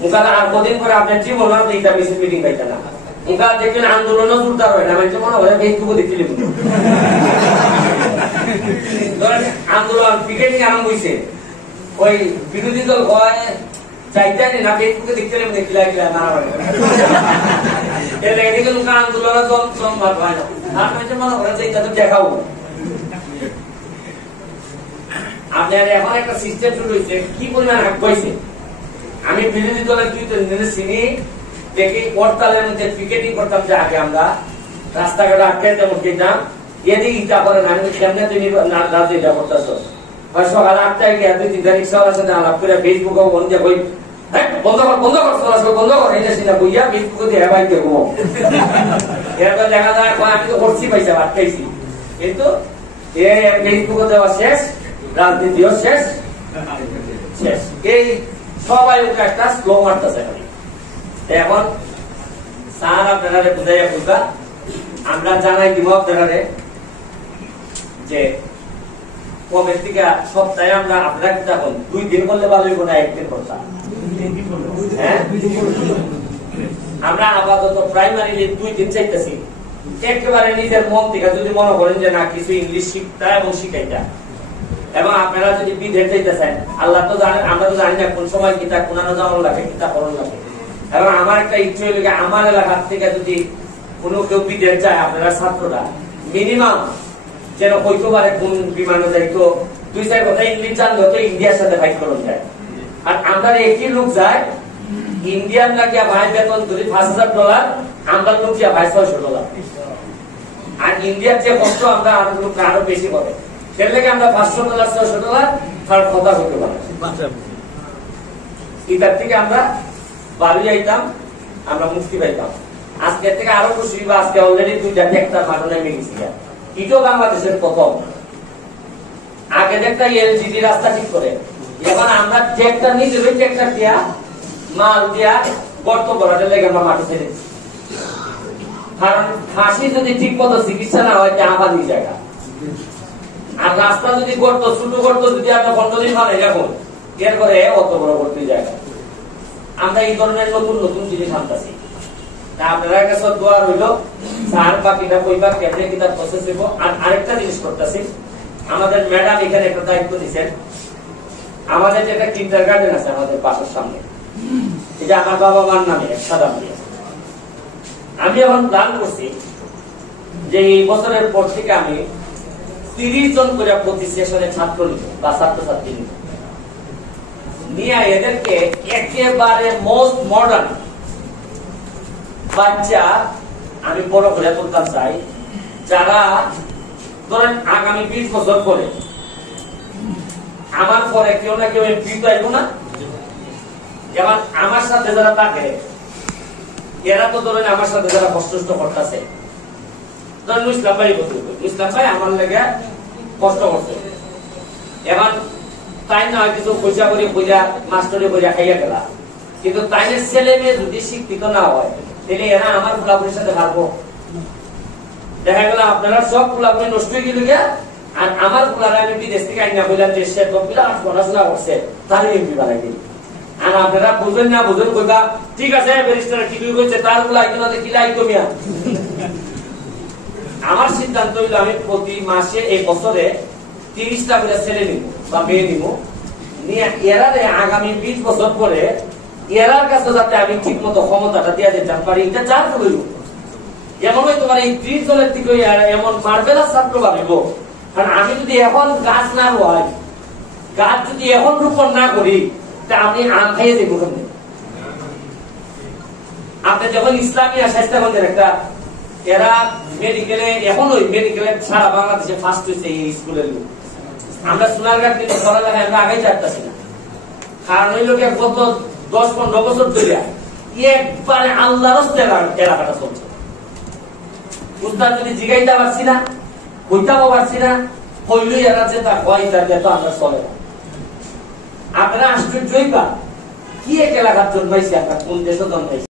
মুখাদা আর কদিন পরে আপনার জীবন এইটা বেশি মিটিং পাইতে না মুখা দেখলেন আন্দোলনও জোরদার হয় না মানে মনে হয় ফেসবুকে দেখছিলেন আন্দোলন পিকেটিং আরম্ভ হয়েছে ওই বিরোধী দল হয় চাইতে না ফেসবুকে দেখছিলেন খিলা খিলা না এদিকে মুখা আন্দোলন হয় না আর মনে হয় যে এটা তো দেখাবো আপনার এখন একটা সিস্টেম শুরু হয়েছে কি পরিমাণ হাক পাইছে আমি বিরোধী দলের দুই তিন চিনি দেখি হরতালের মধ্যে পিকেটিং করতাম যে আগে আমরা রাস্তাঘাটে আটকাইতে যেতাম এদিকে ইটা করেন আমি কেমনে তুমি রাতে এটা করতেছ হয় সকাল 8টায় গিয়ে 2-3টা রিক্সাওয়ালার সাথে আলাপ করে ফেসবুকে বন্ধ কই বন্ধ কর চলাচল বন্ধ কর এটা সিনা বইয়া ফেসবুকে দিয়ে হেবাই দেবো এরপর দেখা যায় আমি তো করছি পয়সা আটকাইছি কিন্তু ফেসবুকে দেওয়া শেষ রাজনীতিও শেষ শেষ এই সবাই ওকে একটা স্লো মারতেছে এখন স্যার আপনারা বুঝাইয়া বুঝবা আমরা জানাই দিব আপনারা যে কবে থেকে সপ্তাহে আমরা আপনারা কি থাকুন 2 দিন করলে ভালো হইব না 1 দিন করতাম আমরা আপাতত প্রাইমারি 2 দিন চাইতেছি একেবারে নিজের মন থেকে যদি মনে করেন যে না কিছু ইংলিশ শিখতা এবং শিখাইতা এবং আপনারা যদি বিদেশ যাইতে চান আল্লাহ তো জানেন আমরা তো জানি না কোন সময় কিতা কোনানো যাওয়ার লাগে কিতা করণ লাগে এবং আমার একটা ইচ্ছে হইল আমার এলাকার থেকে যদি কোনো কেউ বিদেশ যায় আপনারা ছাত্ররা মিনিমাম যেন হইতে পারে কোন বিমানে যাইতো 2-4 কথা ইংলিশ জানলে তো ইন্ডিয়ার সাথে ফাইট করুন যায় আর আমরা একই লোক যায় ইন্ডিয়ান লাগিয়া ভাই বেতন যদি $5,000 আমরা লোক যা $600 আর ইন্ডিয়ার যে কষ্ট আমরা আরো বেশি করে সেটা থেকে আমরা $500-600 তার কথা হতে পারে এটার থেকে আমরা বাড়ি যাইতাম আমরা মুক্তি পাইতাম আজকে থেকে আরো খুশি বা আজকে অলরেডি 2টা ট্রাক্টর মাঠে নেমে গেছি এটাও বাংলাদেশের প্রথম আগে একটা এলজিডি রাস্তা ঠিক করে এখন আমরা ট্রাক্টর নিজে ট্রাক্টর দিয়া মাল দিয়া গর্ত ভরাতে লেগে আমরা মাঠে ছেড়ে দিচ্ছি কারণ খাসি যদি ঠিক মতো চিকিৎসা না হয় আবার নিয়ে জায়গা আর রাস্তা যদি গর্ত ছোট গর্ত যদি আপনার 15 দিন মানে এখন এর করে অত বড় করতে জায়গা আমরা এই ধরনের নতুন নতুন জিনিস আনতেছি আপনারা কাছে দোয়া রইল স্যার বা কিনা কইবা কেমনে কিনা প্রসেস হইব আর আরেকটা জিনিস করতেছি আমাদের ম্যাডাম এখানে একটা দায়িত্ব দিয়েছেন আমাদের যেটা কিন্ডারগার্টেন আছে আমাদের বাসার সামনে এটা আমার বাবা মার নামে সাদা দিয়ে আমি এখন প্ল্যান করছি যে এই বছরের পর থেকে আমি 30 জন করে প্রতি সেশনে ছাত্র নিব বা ছাত্রছাত্রী নিব নিয়ে এদেরকে একেবারে মোস্ট মডার্ন বাচ্চা আমি বড় করে তুলতে চাই যারা ধরেন আগামী 20 বছর পরে আমার পরে কেউ না কেউ এমপি তো আইব না যেমন আমার সাথে যারা থাকে এরা তো ধরেন আমার সাথে যারা কষ্ট করতেছে ধরেন ইসলাম ভাই বলতে ইসলাম ভাই আমার লেগে কষ্ট করছে এবার তাই না কিছু পয়সা করে পয়সা মাস্টারে পয়সা খাইয়া গেলা কিন্তু তাইনের ছেলে মেয়ে যদি শিক্ষিত না হয় তাহলে এরা আমার ফুলাপুরির সাথে পারবো দেখা গেল আপনারা সব ফুলাপুরি নষ্ট হয়ে গেল আর আমার ফুলারা আমি বিদেশ থেকে আইনা বললাম যে সে বিরাট পড়াশোনা করছে তার এমপি বানাই দিই আর আপনারা বুঝবেন না বুঝবেন কইবা ঠিক আছে ব্যারিস্টার কি কইছে তার গুলো আইতো না কি লাইতো মিয়া আমার সিদ্ধান্ত হইল আমি প্রতি মাসে এই বছরে 30টা করে ছেলে নিব বা মেয়ে নিব নিয়ে এরারে আগামী 20 বছর পরে এরার কাছে যাতে আমি ঠিক মতো ক্ষমতাটা দিয়ে দিতে পারি এটা চার করব এমন হয় তোমার এই 30 জনের থেকে এমন মার্বেলাস ছাত্র বানাইব কারণ আমি যদি এখন গাছ না হয় গাছ যদি এখন রোপণ না করি তা আমি আম খাইয়ে দেবো কেমন আপনি যখন ইসলামী স্বাস্থ্যকেন্দ্রের একটা এরা মেডিকেলে এখন ওই মেডিকেলে সারা বাংলাদেশে ফার্স্ট হয়েছে এই স্কুলের লোক আমরা সোনারঘাট কিন্তু পড়ালেখায় আমরা আগে যাচ্ছি না কারণ ওই লোকে গত 10-15 বছর ধরে একবারে আল্লাহর এলাকাটা চলছে উস্তাদ যদি জিগাইতে পারছি না কইতাও পারছি না কইলই এরা যে তা হয় তার তো আমরা চলে না আপনারা আশ্চর্যই বা কি এক এলাকার জন্মাইছে আপনার কোন দেশে জন্মাইছে